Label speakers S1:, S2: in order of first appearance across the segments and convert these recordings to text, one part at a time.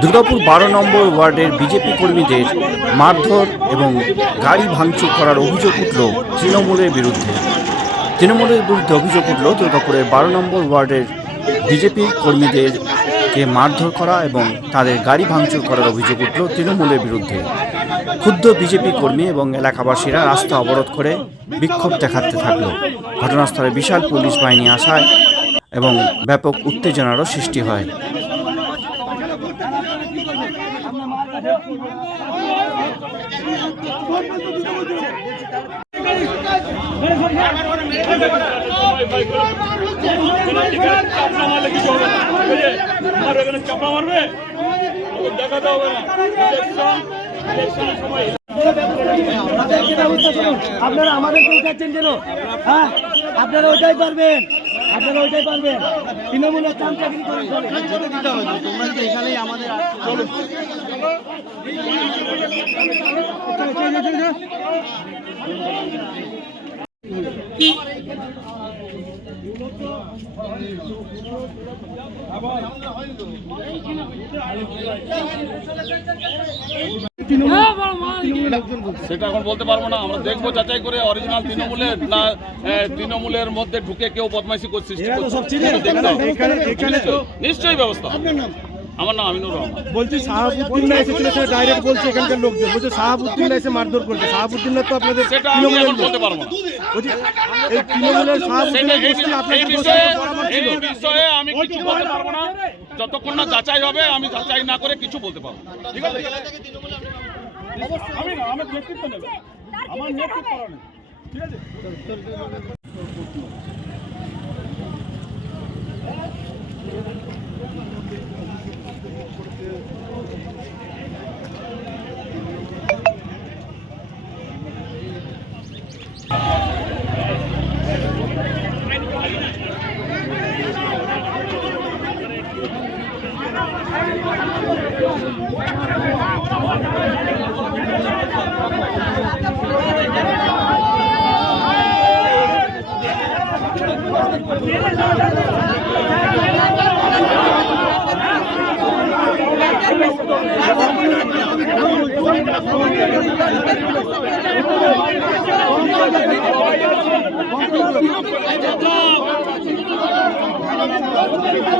S1: দুর্গাপুর বারো নম্বর ওয়ার্ডের বিজেপি কর্মীদের মারধর এবং গাড়ি ভাঙচুর করার অভিযোগ উঠল তৃণমূলের বিরুদ্ধে। তৃণমূলের বিরুদ্ধে অভিযোগ উঠল দুর্গাপুরের বারো নম্বর ওয়ার্ডের বিজেপি কর্মীদেরকে মারধর করা এবং তাদের গাড়ি ভাঙচুর করার অভিযোগ উঠল তৃণমূলের বিরুদ্ধে। ক্ষুব্ধ বিজেপি কর্মী এবং এলাকাবাসীরা রাস্তা অবরোধ করে বিক্ষোভ দেখাতে থাকল। ঘটনাস্থলে বিশাল পুলিশ বাহিনী আসায় এবং ব্যাপক উত্তেজনারও সৃষ্টি হয়।
S2: চাপা মারবে দেখাতে হবে না
S3: আপনারা আমাদের কেন হ্যাঁ? আপনারা ওইটাই পারবেন। আপনারা ওইটাই পারবেন। তৃণমূলের কাম চাকরি।
S2: সেটা এখন বলতে পারব না আমরা দেখব যাচাই করে অরিজিনাল তৃণমূলের না তৃণমূলের মধ্যে ঢুকে কেউ বদমাইশি করছে। নিশ্চয়ই, ব্যবস্থা। আমার নাম আমিনুর রহমান।
S4: বলছি শাহাবুদ্দিনরা এসেছিল সেটা ডাইরেক্ট বলছে এখানকার লোকজন। বলছে শাহাবুদ্দিনরা এসে মারধর করছে। শাহাবুদ্দিনরা তো আপনাদের
S2: সেটা আমি
S4: তৃণমূলের
S2: এখন বলতে পারব না।
S4: বলছি এই তৃণমূলের গোষ্ঠী
S2: এই
S4: আপনাদের
S2: বিষয়ে এই বিষয়ে আমি কিছু বলতে পারব না। যতক্ষণ না যাচাই হবে আমি যাচাই না করে কিছু বলতে পারব ঠিক আছে? আমি না আমার নেতৃত্ব নেবে আমার নেতৃত্ব ঠিক আছে Thank you.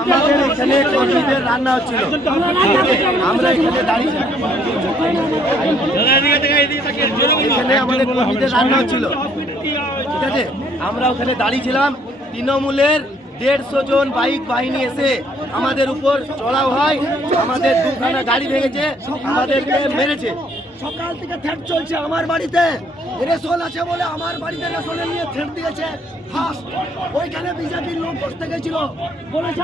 S3: আমাদের এখানে কর্মীদের রান্না হচ্ছিল। আমরা এখানে দাঁড়িয়ে এখানে আমাদের কর্মীদের রান্না হচ্ছিল। ঠিক আছে? আমরা ওখানে দাঁড়িয়ে ছিলাম তৃণমূলের দেড়শো জন বাইক বাহিনী এসে আমাদের উপর চড়াও হয়। আমাদের দুখানা গাড়ি ভেঙেছে আমাদেরকে মেরেছে। সকাল থেকে থ্রেট চলছে আমার বাড়িতে। রেশন আছে বলে আমার বাড়িতে রেশনে নিয়ে থ্রেট দিয়েছে। ফার্স্ট ওইখানে বিজেপির লোক বসতে গেছিল। বলেছে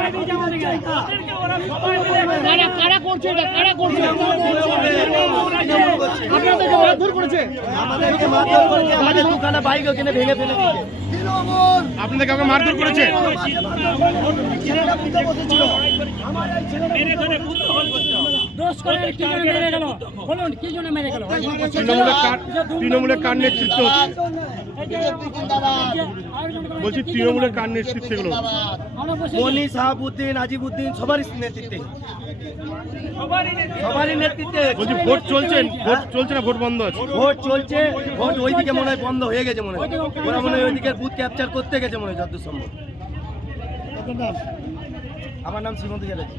S5: কারা কারা করছে কারা করছে? আপনাদেরকে মারধর করেছে।
S3: আমাদেরকে মারধর করেছে আমাদের দুখানা বাইক ওখানে ভেঙে ফেলে দিয়েছে।
S4: আপনাদের কাউকে মারধর করেছে?
S3: ছেলেটা বুঝতে বসেছিল আমার এই ছেলেটা
S5: দোষ করে কি জন্য মেরে গেল? বলুন কি জন্য মেরে গেল?
S4: তৃণমূলের কার নেতৃত্ব বলছি তৃণমূলের কার নেতৃত্বে এগুলো?
S3: মনি সাহাবুদ্দিন আজিবুদ্দিন সবারই নেতৃত্বে। সবারই নেতৃত্বে।
S4: বলছি ভোট চলছে ভোট চলছে না ভোট বন্ধ আছে?
S3: ভোট চলছে ভোট ওইদিকে মনে হয় বন্ধ হয়ে গেছে মনে হয়। ওরা মনে হয় ওইদিকে বুথ ক্যাপচার করতে গেছে মনে হয় যত সম্ভব। আমার নাম শ্রীমন্ত চ্যাটার্জি।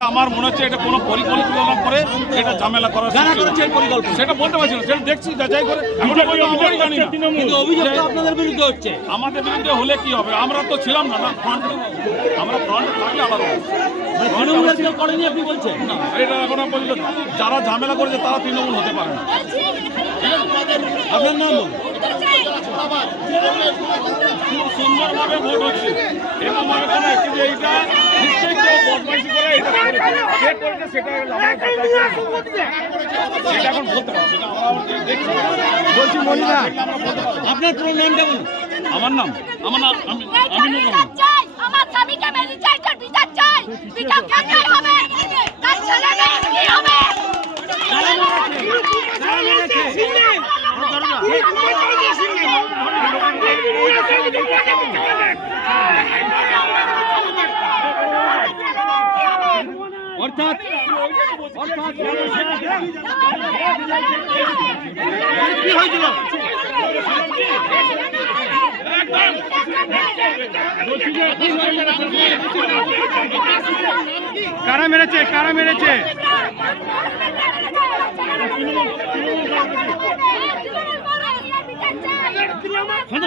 S2: আমার মনে হচ্ছে এটা কোনো পরিকল্পনা করে এটা ঝামেলা করা যারা করছে পরিকল্পনা। সেটা বলতে পারছি না। সেটা দেখছি যাচাই করে। এখনও জানি না। কিন্তু অভিযোগ আপনাদের বিরুদ্ধে হচ্ছে। আমাদের বিরুদ্ধে হলে কি হবে? আমরা তো ছিলাম না না ফ্রন্ট আমরা ফ্রন্টে থাকলে আলাদা তৃণমূলের কেউ করেনি আপনি বলছেন? না এটা এখন পর্যন্ত যারা ঝামেলা করেছে তারা তৃণমূল হতে পারে না। আপনার নাম বলুন? সুন্দর ভাবে ভোট হচ্ছে। এরকম ভাবে কোনো এইটা
S4: বলছি মহিলা
S2: আপনার পুরো নামটা বলুন। আমার নাম? আমার নাম আমি
S6: আমার স্বামীকে মেরে চাই তার বিচার চাই বিচার কেন হবে। অর্থাৎ
S4: অর্থাৎ
S2: কি হয়েছিল
S4: কারা মেরেছে? কারা মেরেছে?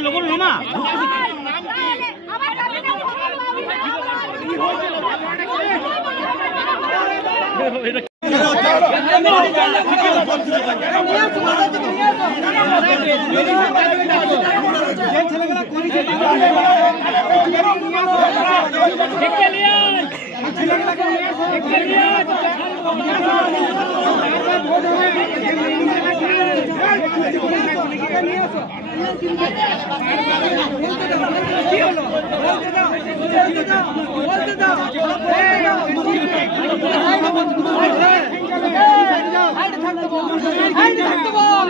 S4: লোকের রোমা
S6: আমার বলতে দাও বলতে দাও বলতে দাও থাকতে বল